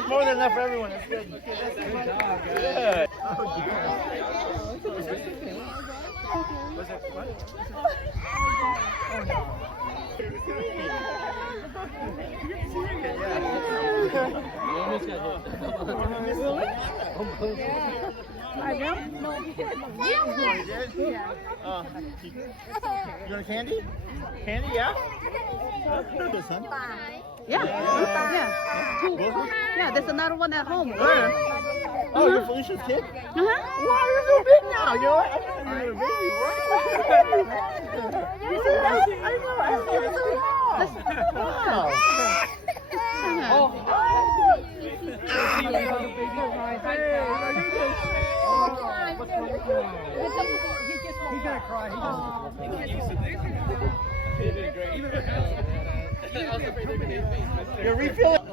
That's more than enough for everyone. That's good. Good job, guys. I don't know. You want candy? Candy, yeah? Yeah. Yeah, there's another one at home. Where? Oh, you're Felicia's kid? Uh-huh. Wow, you're so big now. You know what? I thought you were a baby. You see that? I know. I see it so long. Wow. Oh. He's gonna cry. You're refilling.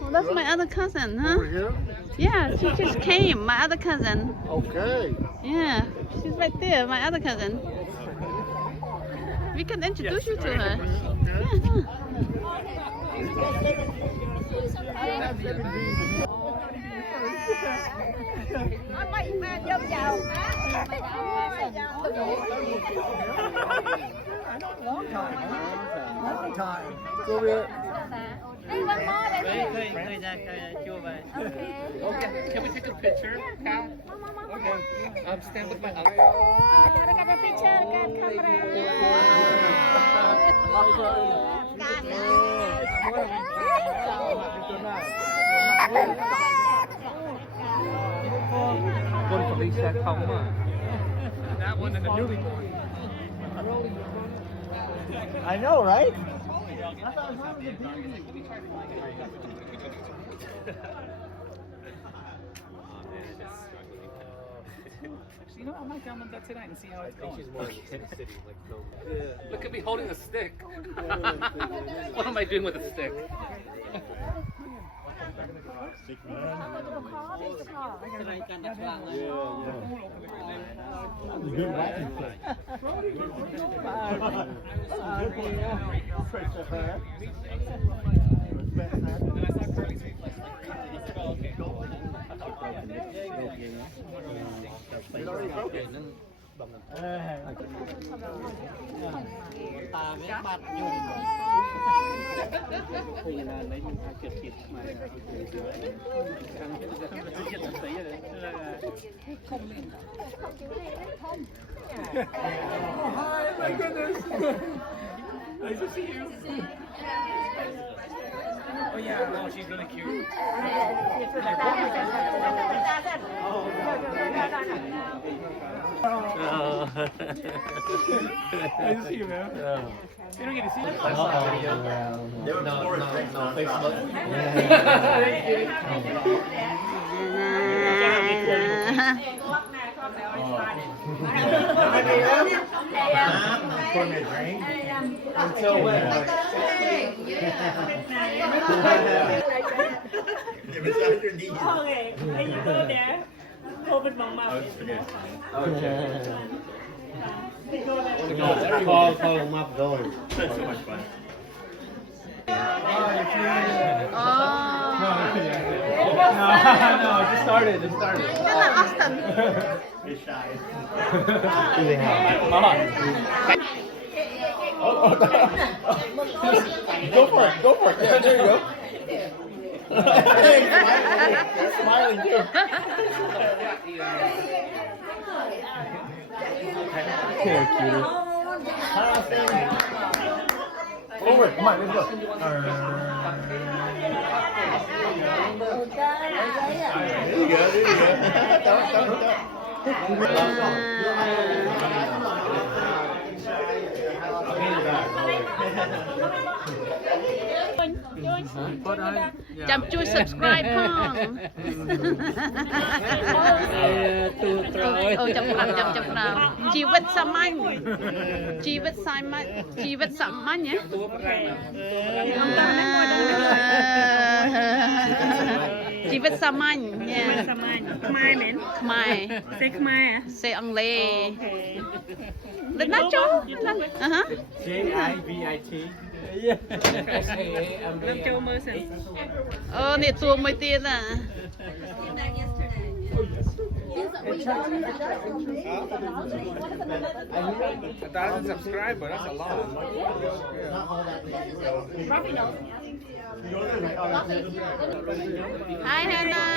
Well, that's my other cousin, huh? Over here? Yeah, she just came. My other cousin. Okay. Yeah, she's right there. My other cousin. We can introduce you to her. Long time. Over here. Okay, can we take a picture, Cal? Okay, stand with my uncle. Con Felicia không à? That one and the newlywed. I know, right? You know, I might download that tonight and see how it's going. Look at me holding a stick. What am I doing with a stick? Hi, my goodness. Nice to see you. Oh yeah, no, she's really cute. Nice to see you, man. You don't get to see this. No, Facebook. For me a drink? Until when? It was underneath. Okay, when you go there, open my mouth. They go there. Call them up going. That's so much fun. Oh. No, it just started. You're not Austin. You're shy. Go for it. Go for it. Yeah, there you go. He's smiling too. Here, cutie. Hi, Austin. Forward. Come on, let's go. There you go. There you go. Chăm chui subscribe không? Chăm nào. Chi vết xăm anh. Chi vết xăm anh. Chi vết xăm anh nhé. Chi vết xăm anh. Khmer man. Khmer. Say Khmer. Say Anglais. Okay. Lên đó chú. J-I-V-I-T. Nam Châu Merson. នេះទួមួយទៀតណា 1,000 subscribers, that's a lot. Hi Hannah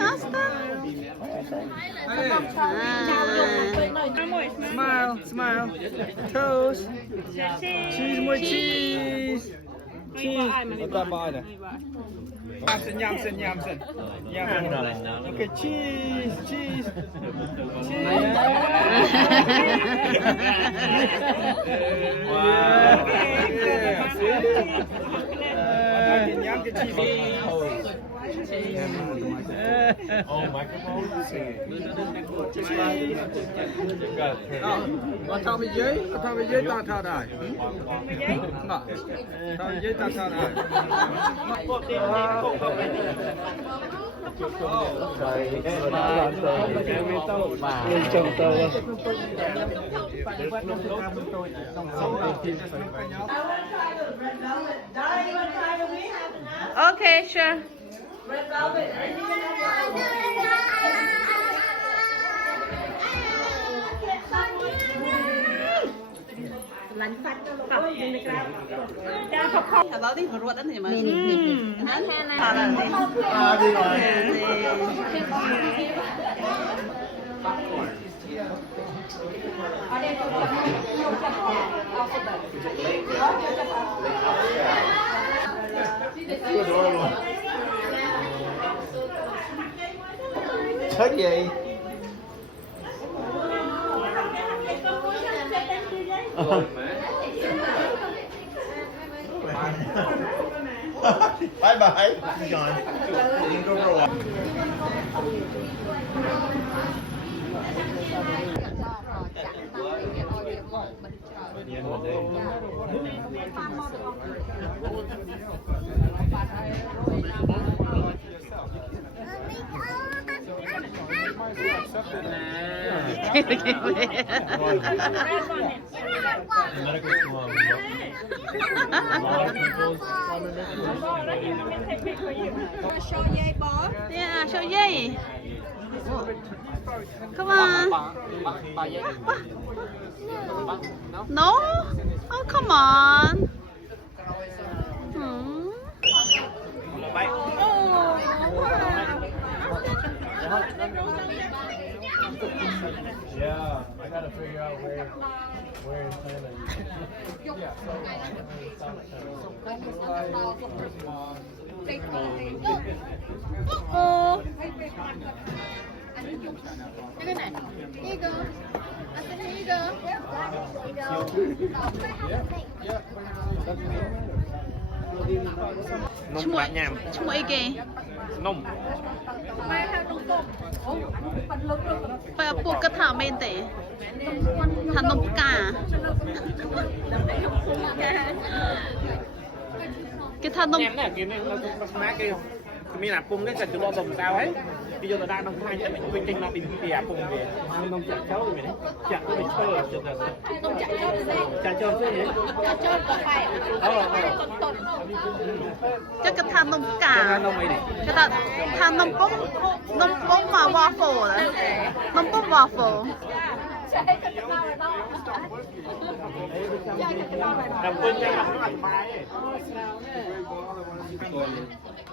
អស្តា Smile. Toast. Cheese, more cheese. Cheese. What about it? Yamsen. Okay, cheese. Wow. Oh, microphone. Có thao với giấy ta thao đài. Thao với giấy ta thao đài. Okay sure Hello đi, ruột đó thì mà. Đi rồi. Chết gì? Bye bye. John. Go roll. Yeah, show yay. Come on. No? Oh, come on. Hmm. Yeah, I gotta figure out where in China. Yeah, Oh. Chui kì. Nông. Phải buộc cái thảo bên tệ. Thằng nông cả. Cái thằng nông. Em này kia nó smart kia. Mình làm pung cái sạch cho lo tầm sao ấy. Bây giờ ta đang hai nhất mình kinh là bình bìa pung về. Nông chặt cháu rồi mình. Chặt cái mình chơi được rồi. Nông chặt cho cái gì? Chặt cho cái gì? Chặt cho có phải. Tuần. Chắc cái thằng nông cả. Nông ấy đi. Cái thằng nông bông mà waffle đấy. Nông bông waffle. Làm pung nha, làm nó ăn bài.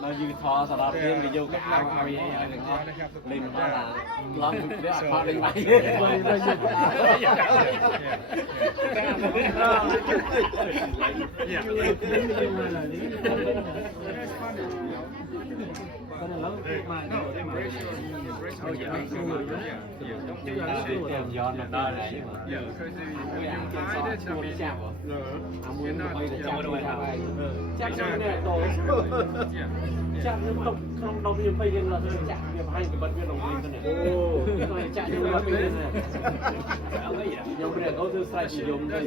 เรายืนทอสำหรับเรื่องวิดีโอกับเราเอาอย่างไรเลยครับเล่นมาล้อมเรื่องพอเป็นไหมย้อนได้เลยเอามือไปจับมือทำไมจับมือเนี่ยโต ចាក់ខ្ញុំទុកក្នុងដុំខ្ញុំ2រៀលដល់ចាក់វាបង្ហាញពីបិទវាក្នុងវិញទៅនេះអូចាក់ខ្ញុំមក2រៀលខ្ញុំព្រាទៅធ្វើស្រែនិយមទៅ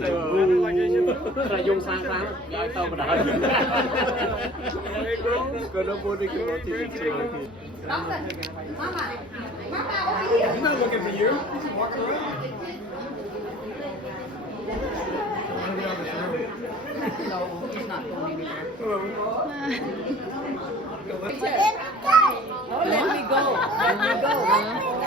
ស្រែយងសាងៗឲ្យទៅបណ្ដោយក៏នៅពុទ្ធគេមកទីជួយ He's not looking for you. No, he's not going anywhere. Oh, let me go. Let me go.